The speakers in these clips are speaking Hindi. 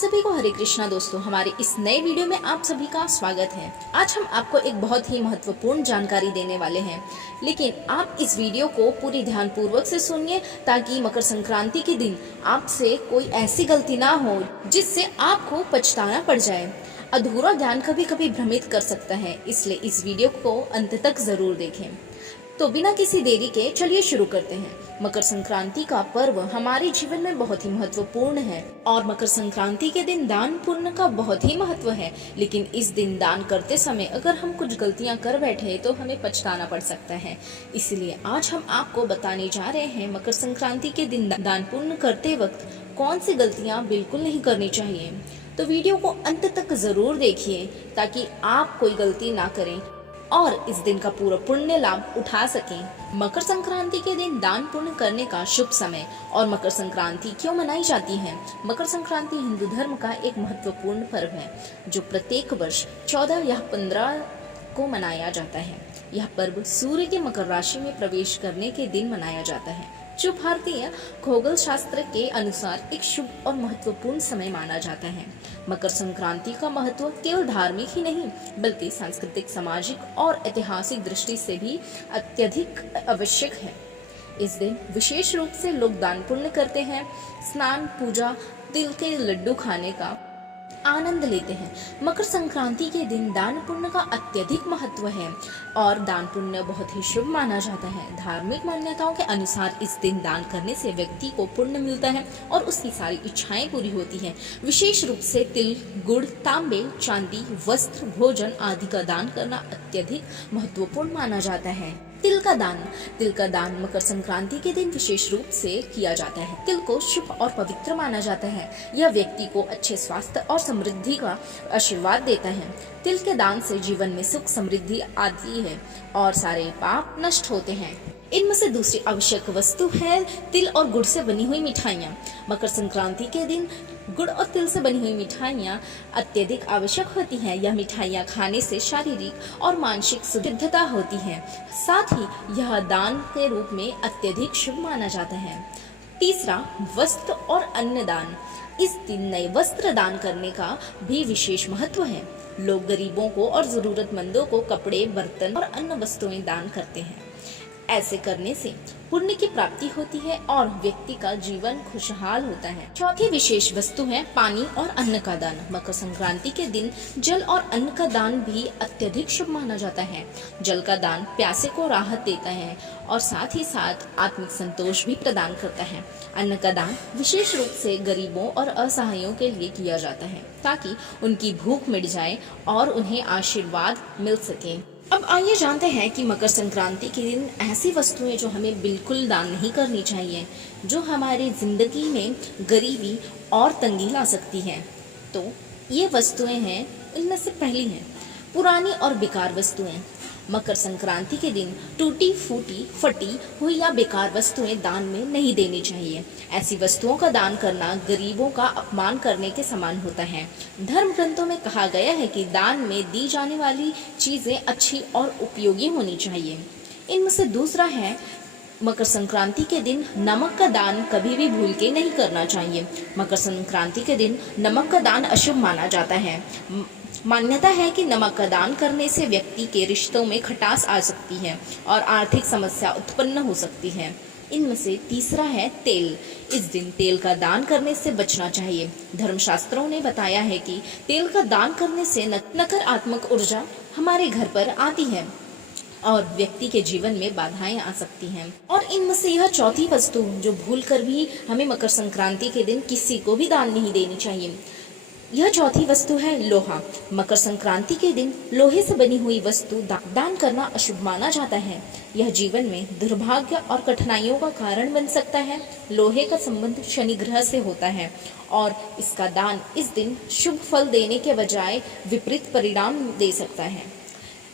सभी को हरे कृष्णा दोस्तों, हमारे इस नए वीडियो में आप सभी का स्वागत है। आज हम आपको एक बहुत ही महत्वपूर्ण जानकारी देने वाले हैं, लेकिन आप इस वीडियो को पूरी ध्यान पूर्वक से सुनिए ताकि मकर संक्रांति के दिन आपसे कोई ऐसी गलती ना हो जिससे आपको पछताना पड़ जाए। अधूरा ज्ञान कभी कभी भ्रमित कर सकता है, इसलिए इस वीडियो को अंत तक जरूर देखें। तो बिना किसी देरी के चलिए शुरू करते हैं। मकर संक्रांति का पर्व हमारे जीवन में बहुत ही महत्वपूर्ण है और मकर संक्रांति के दिन दान पुण्य का बहुत ही महत्व है। लेकिन इस दिन दान करते समय अगर हम कुछ गलतियां कर बैठे तो हमें पछताना पड़ सकता है। इसलिए आज हम आपको बताने जा रहे हैं मकर संक्रांति के दिन दान पुण्य करते वक्त कौन सी गलतियां बिल्कुल नहीं करनी चाहिए। तो वीडियो को अंत तक जरूर देखिए ताकि आप कोई गलती ना करें और इस दिन का पूरा पुण्य लाभ उठा सकें। मकर संक्रांति के दिन दान पुण्य करने का शुभ समय और मकर संक्रांति क्यों मनाई जाती है। मकर संक्रांति हिंदू धर्म का एक महत्वपूर्ण पर्व है जो प्रत्येक वर्ष 14 या 15 को मनाया जाता है। यह पर्व सूर्य के मकर राशि में प्रवेश करने के दिन मनाया जाता है, जो भारतीय खगोल शास्त्र के अनुसार एक शुभ और महत्वपूर्ण समय माना जाता है। मकर संक्रांति का महत्व केवल धार्मिक ही नहीं बल्कि सांस्कृतिक, सामाजिक और ऐतिहासिक दृष्टि से भी अत्यधिक आवश्यक है। इस दिन विशेष रूप से लोग दान पुण्य करते हैं, स्नान, पूजा, तिल के लड्डू खाने का आनंद लेते हैं। मकर संक्रांति के दिन दान पुण्य का अत्यधिक महत्व है और दान पुण्य बहुत ही शुभ माना जाता है। धार्मिक मान्यताओं के अनुसार इस दिन दान करने से व्यक्ति को पुण्य मिलता है और उसकी सारी इच्छाएं पूरी होती हैं। विशेष रूप से तिल, गुड़, तांबे, चांदी, वस्त्र, भोजन आदि का दान करना अत्यधिक महत्वपूर्ण माना जाता है। तिल का दान मकर संक्रांति के दिन विशेष रूप से किया जाता है। तिल को शुभ और पवित्र माना जाता है। यह व्यक्ति को अच्छे स्वास्थ्य और समृद्धि का आशीर्वाद देता है। तिल के दान से जीवन में सुख, समृद्धि आती है और सारे पाप नष्ट होते हैं। इनमें से दूसरी आवश्यक वस्तु है तिल और गुड़ से बनी हुई मिठाइयाँ। मकर संक्रांति के दिन गुड़ और तिल से बनी हुई मिठाइयाँ अत्यधिक आवश्यक होती हैं। यह मिठाइयाँ खाने से शारीरिक और मानसिक शुद्धता होती है, साथ ही यह दान के रूप में अत्यधिक शुभ माना जाता है। तीसरा, वस्त्र और अन्न दान। इस दिन नए वस्त्र दान करने का भी विशेष महत्व है। लोग गरीबों को और जरूरतमंदों को कपड़े, बर्तन और अन्य वस्तुएं दान करते हैं। ऐसे करने से पुण्य की प्राप्ति होती है और व्यक्ति का जीवन खुशहाल होता है। चौथी विशेष वस्तु है पानी और अन्न का दान। मकर संक्रांति के दिन जल और अन्न का दान भी अत्यधिक शुभ माना जाता है। जल का दान प्यासे को राहत देता है और साथ ही साथ आत्मिक संतोष भी प्रदान करता है। अन्न का दान विशेष रूप से गरीबों और असहायों के लिए किया जाता है ताकि उनकी भूख मिट जाए और उन्हें आशीर्वाद मिल सके। अब आइए जानते हैं कि मकर संक्रांति के दिन ऐसी वस्तुएं जो हमें बिल्कुल दान नहीं करनी चाहिए, जो हमारी जिंदगी में गरीबी और तंगी ला सकती हैं। तो ये वस्तुएं हैं, इनमें से पहली है पुरानी और बेकार वस्तुएं। मकर संक्रांति के दिन टूटी फूटी, फटी हुई या बेकार वस्तुएं दान में नहीं देनी चाहिए। ऐसी वस्तुओं का दान करना गरीबों का अपमान करने के समान होता है। धर्म ग्रंथों में कहा गया है कि दान में दी जाने वाली चीजें अच्छी और उपयोगी होनी चाहिए। इनमें से दूसरा है मकर संक्रांति के दिन नमक का दान कभी भी भूल के नहीं करना चाहिए। मकर संक्रांति के दिन नमक का दान अशुभ माना जाता है। मान्यता है कि नमक का दान करने से व्यक्ति के रिश्तों में खटास आ सकती है और आर्थिक समस्या उत्पन्न हो सकती है। इनमें से तीसरा है तेल। इस दिन तेल का दान करने से बचना चाहिए। धर्मशास्त्रों ने बताया है कि तेल का दान करने से नकारात्मक ऊर्जा हमारे घर पर आती है और व्यक्ति के जीवन में बाधाएं आ सकती हैं। और इनमें से यह चौथी वस्तु जो भूलकर भी हमें मकर संक्रांति के दिन किसी को भी दान नहीं देनी चाहिए। यह चौथी वस्तु है लोहा। मकर संक्रांति के दिन लोहे से बनी हुई वस्तु दान करना अशुभ माना जाता है। यह जीवन में दुर्भाग्य और कठिनाइयों का कारण बन सकता है। लोहे का संबंध शनि ग्रह से होता है और इसका दान इस दिन शुभ फल देने के बजाय विपरीत परिणाम दे सकता है।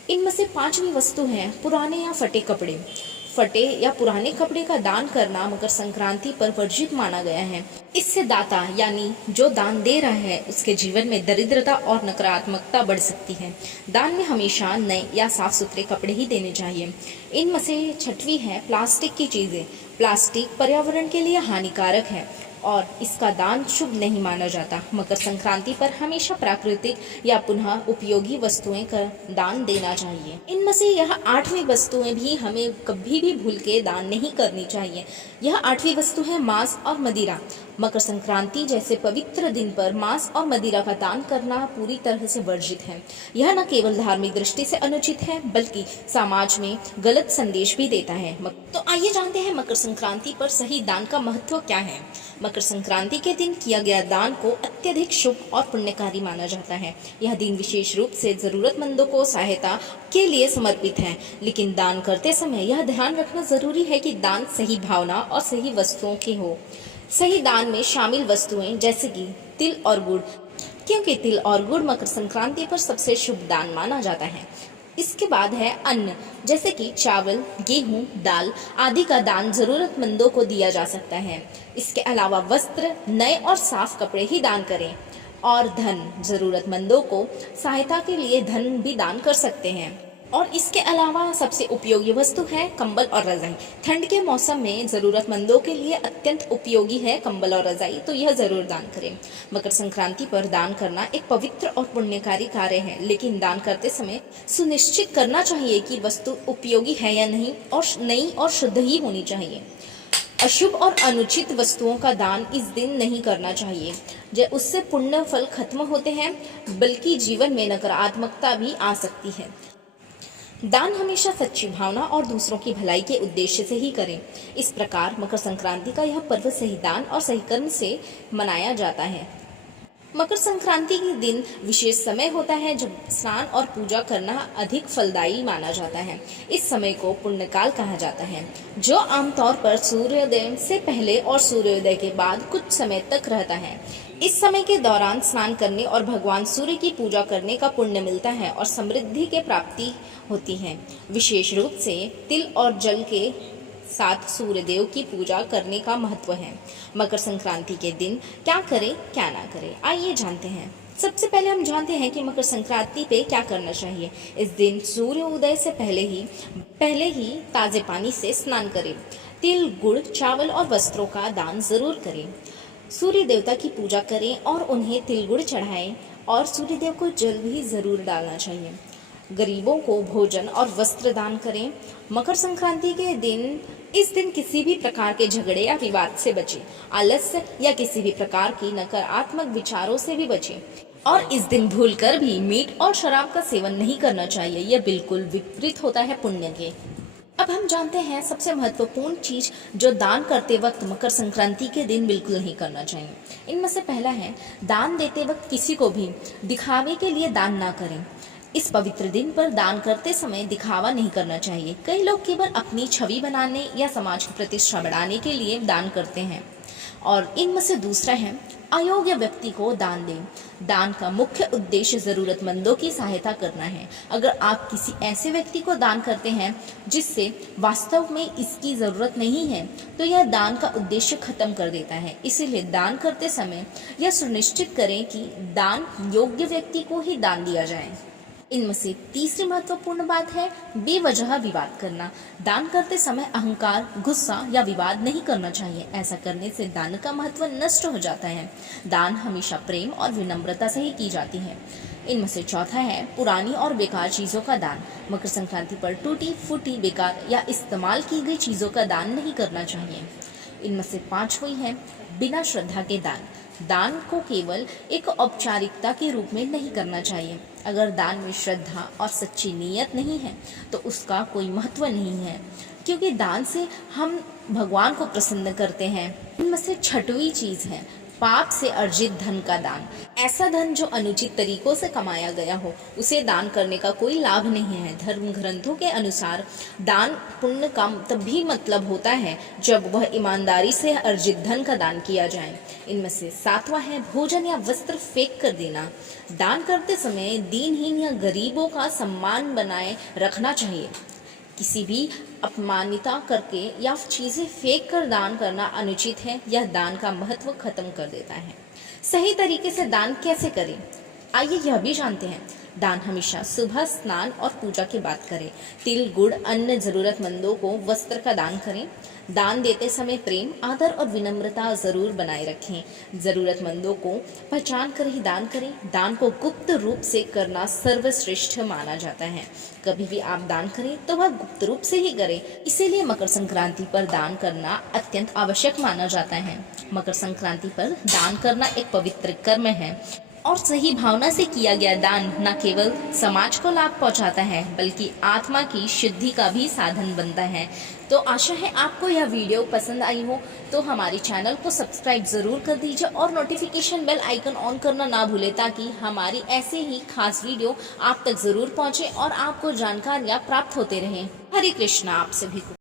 इनमें से पांचवी वस्तु है पुराने या फटे कपड़े। फटे या पुराने कपड़े का दान करना मकर संक्रांति पर वर्जित माना गया है। इससे दाता यानी जो दान दे रहा है उसके जीवन में दरिद्रता और नकारात्मकता बढ़ सकती है। दान में हमेशा नए या साफ सुथरे कपड़े ही देने चाहिए। इनमें से छठवीं है प्लास्टिक की चीजें। प्लास्टिक पर्यावरण के लिए हानिकारक है। और इसका दान शुभ नहीं माना जाता। मकर संक्रांति पर हमेशा प्राकृतिक या पुनः उपयोगी वस्तुएं का दान देना चाहिए। इनमें से यह 8वीं वस्तुएं भी हमें कभी भी भूल के दान नहीं करनी चाहिए। यह 8वीं वस्तु है मांस और मदिरा। मकर संक्रांति जैसे पवित्र दिन पर मांस और मदिरा का दान करना पूरी तरह से वर्जित है। यह न केवल धार्मिक दृष्टि से अनुचित है बल्कि समाज में गलत संदेश भी देता है। तो आइए जानते हैं मकर संक्रांति पर सही दान का महत्व क्या है। मकर संक्रांति के दिन किया गया दान को अत्यधिक शुभ और पुण्यकारी माना जाता है। यह दिन विशेष रूप से जरूरतमंदों को सहायता के लिए समर्पित है, लेकिन दान करते समय यह ध्यान रखना जरूरी है कि दान सही भावना और सही वस्तुओं के हो। सही दान में शामिल वस्तुएं जैसे कि तिल और गुड़, क्योंकि तिल और गुड़ मकर संक्रांति पर सबसे शुभ दान माना जाता है। इसके बाद है अन्न, जैसे कि चावल, गेहूं, दाल आदि का दान जरूरतमंदों को दिया जा सकता है। इसके अलावा वस्त्र, नए और साफ कपड़े ही दान करें। और धन, जरूरतमंदों को सहायता के लिए धन भी दान कर सकते हैं। और इसके अलावा सबसे उपयोगी वस्तु है कंबल और रजाई। ठंड के मौसम में जरूरतमंदों के लिए अत्यंत उपयोगी है कंबल और रजाई, तो यह जरूर दान करें। मकर संक्रांति पर दान करना एक पवित्र और पुण्यकारी कार्य है, लेकिन दान करते समय सुनिश्चित करना चाहिए कि वस्तु उपयोगी है या नहीं और नई और शुद्ध ही होनी चाहिए। अशुभ और अनुचित वस्तुओं का दान इस दिन नहीं करना चाहिए, उससे पुण्य फल खत्म होते हैं, बल्कि जीवन में नकारात्मकता भी आ सकती है। दान हमेशा सच्ची भावना और दूसरों की भलाई के उद्देश्य से ही करें। इस प्रकार मकर संक्रांति का यह पर्व सही दान और सही कर्म से मनाया जाता है। मकर संक्रांति के दिन विशेष समय होता है जब स्नान और पूजा करना अधिक फलदायी माना जाता है। इस समय को पुण्यकाल कहा जाता है, जो आमतौर पर सूर्योदय से पहले और सूर्योदय के बाद कुछ समय तक रहता है। इस समय के दौरान स्नान करने और भगवान सूर्य की पूजा करने का पुण्य मिलता है और समृद्धि के प्राप्ति होती है। विशेष रूप से तिल और जल के साथ सूर्यदेव की पूजा करने का महत्व है। मकर संक्रांति के दिन क्या करें क्या ना करें, आइए जानते हैं। सबसे पहले हम जानते हैं कि मकर संक्रांति पे क्या करना चाहिए। इस दिन सूर्य उदय से पहले ही ताजे पानी से स्नान करें। तिल, गुड़, चावल और वस्त्रों का दान जरूर करें। सूर्य देवता की पूजा करें और उन्हें तिल गुड़ चढ़ाएं और सूर्यदेव को जल भी जरूर डालना चाहिए। गरीबों को भोजन और वस्त्र दान करें। मकर संक्रांति के दिन इस दिन किसी भी प्रकार के झगड़े या विवाद से बचें। आलस्य या किसी भी प्रकार की नकारात्मक विचारों से भी बचें। और इस दिन भूलकर भी मीट और शराब का सेवन नहीं करना चाहिए, यह बिल्कुल विपरीत होता है पुण्य के। अब हम जानते हैं सबसे महत्वपूर्ण चीज जो दान करते वक्त मकर संक्रांति के दिन बिल्कुल नहीं करना चाहिए। इनमें से पहला है, दान देते वक्त किसी को भी दिखावे के लिए दान ना करें। इस पवित्र दिन पर दान करते समय दिखावा नहीं करना चाहिए। कई लोग केवल अपनी छवि बनाने या समाज की प्रतिष्ठा बढ़ाने के लिए दान करते हैं। और इनमें से दूसरा है, अयोग्य व्यक्ति को दान दें। दान का मुख्य उद्देश्य जरूरतमंदों की सहायता करना है। अगर आप किसी ऐसे व्यक्ति को दान करते हैं जिससे वास्तव में इसकी जरूरत नहीं है, तो यह दान का उद्देश्य खत्म कर देता है। इसीलिए दान करते समय यह सुनिश्चित करें कि दान योग्य व्यक्ति को ही दान दिया जाए। इनमें से तीसरी महत्वपूर्ण बात है, बेवजह विवाद करना। दान करते समय अहंकार, गुस्सा या विवाद नहीं करना चाहिए। ऐसा करने से दान का महत्व नष्ट हो जाता है। दान हमेशा प्रेम और विनम्रता से ही की जाती है। इनमें से चौथा है, पुरानी और बेकार चीज़ों का दान। मकर संक्रांति पर टूटी फूटी, बेकार या इस्तेमाल की गई चीज़ों का दान नहीं करना चाहिए। इनमें से पांचवी है, बिना श्रद्धा के दान। दान को केवल एक औपचारिकता के रूप में नहीं करना चाहिए। अगर दान में श्रद्धा और सच्ची नीयत नहीं है तो उसका कोई महत्व नहीं है, क्योंकि दान से हम भगवान को प्रसन्न करते हैं। इनमें से छठवीं चीज है, पाप से अर्जित धन का दान। ऐसा धन जो अनुचित तरीकों से कमाया गया हो, उसे दान करने का कोई लाभ नहीं है। धर्म ग्रंथों के अनुसार दान पुण्य का तभी मतलब होता है जब वह ईमानदारी से अर्जित धन का दान किया जाए। इनमें से सातवां है, भोजन या वस्त्र फेंक कर देना। दान करते समय दीनहीन या गरीबों का सम्मान बनाए रखना चाहिए। किसी भी अपमानिता करके या चीज़ें फेंक कर दान करना अनुचित है। यह दान का महत्व खत्म कर देता है। सही तरीके से दान कैसे करें, आइए यह भी जानते हैं। दान हमेशा सुबह स्नान और पूजा के बाद करें। तिल, गुड़, अन्य जरूरतमंदों को वस्त्र का दान करें। दान देते समय प्रेम, आदर और विनम्रता जरूर बनाए रखें। जरूरतमंदों को पहचान कर ही दान करें। दान को गुप्त रूप से करना सर्वश्रेष्ठ माना जाता है। कभी भी आप दान करें तो वह गुप्त रूप से ही करें। इसीलिए मकर संक्रांति पर दान करना अत्यंत आवश्यक माना जाता है। मकर संक्रांति पर दान करना एक पवित्र कर्म है और सही भावना से किया गया दान न केवल समाज को लाभ पहुंचाता है बल्कि आत्मा की शुद्धि का भी साधन बनता है। तो आशा है आपको यह वीडियो पसंद आई हो, तो हमारे चैनल को सब्सक्राइब जरूर कर दीजिए और नोटिफिकेशन बेल आइकन ऑन करना ना भूलें ताकि हमारी ऐसे ही खास वीडियो आप तक जरूर पहुंचे और आपको जानकारियां प्राप्त होते रहें। हरे कृष्णा आप सभी को।